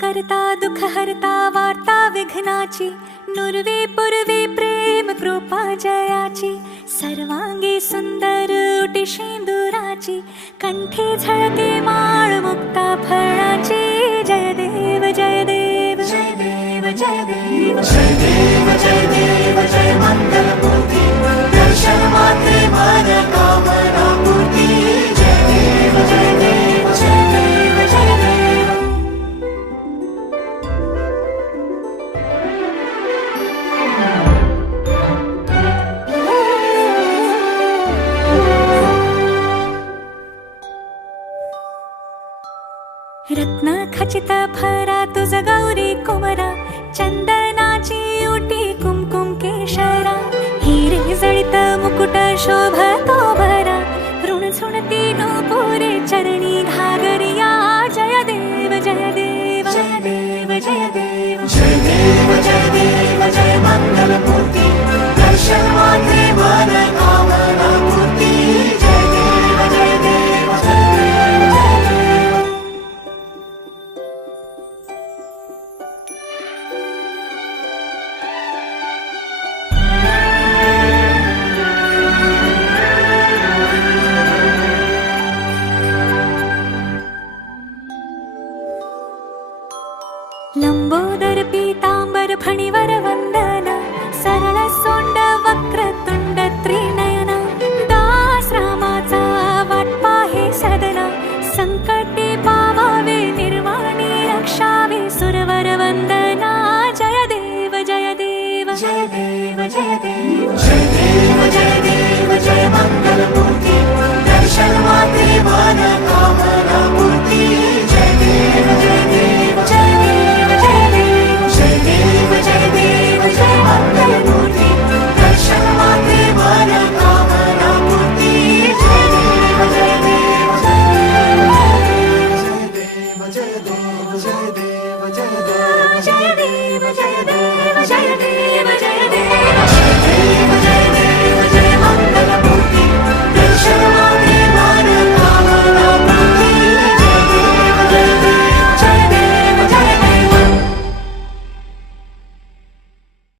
करता दुःख हरता वार्ता विघ्नाची, नुरवी पूर्वी प्रेम कृपा जयाची, सर्वांगी सुंदर उटी शेंदुराची, कंठी झळके माळ मुक्ता फळाची. जय देव जय देव जय देव जय देव जय देव जय देव जय मंगलमूर्ती, दर्शन मात्रे मन कामना पूर्ती. जय देव जय देव जय देव जय देव. रत्न खचित फरा तुझ गौरी कुमरा, चंदनाची उटी कुमकुम केशरा, हिरे जळित मुकुट शोभतो भरा, ऋण झुणती नूपुरे चरणी घागरिया. जय देव जय देव जय देव जय देव जय देव जय देव जय मंगलमूर्ती, दर्शन मात्रे मन कामना पूर्ती. जय देव जय देव जय देव जय देव. लंबोदर पीतांबर फणीवर वंदना, सरळ सोंड वक्रतुंड त्रिनयना, दास रामाचा वाटपा हे सदना, संकटे पावावे निर्वाणी रक्षावे सुरवर वंदना. जय देव जय देव जय देव जय देव जय देव जय देव जय मंगलमूर्ती, दर्शन मात्रे मन कामना पूर्ती. जय देव जय देव जय देव जय देव जय देव जय देव जय मंगलमूर्ती, दर्शन मात्रे मन कामना पूर्ती. जय देव जय देव जय देव जय देव जय देव जय देव जय देव जय देव जय देव जय देव जय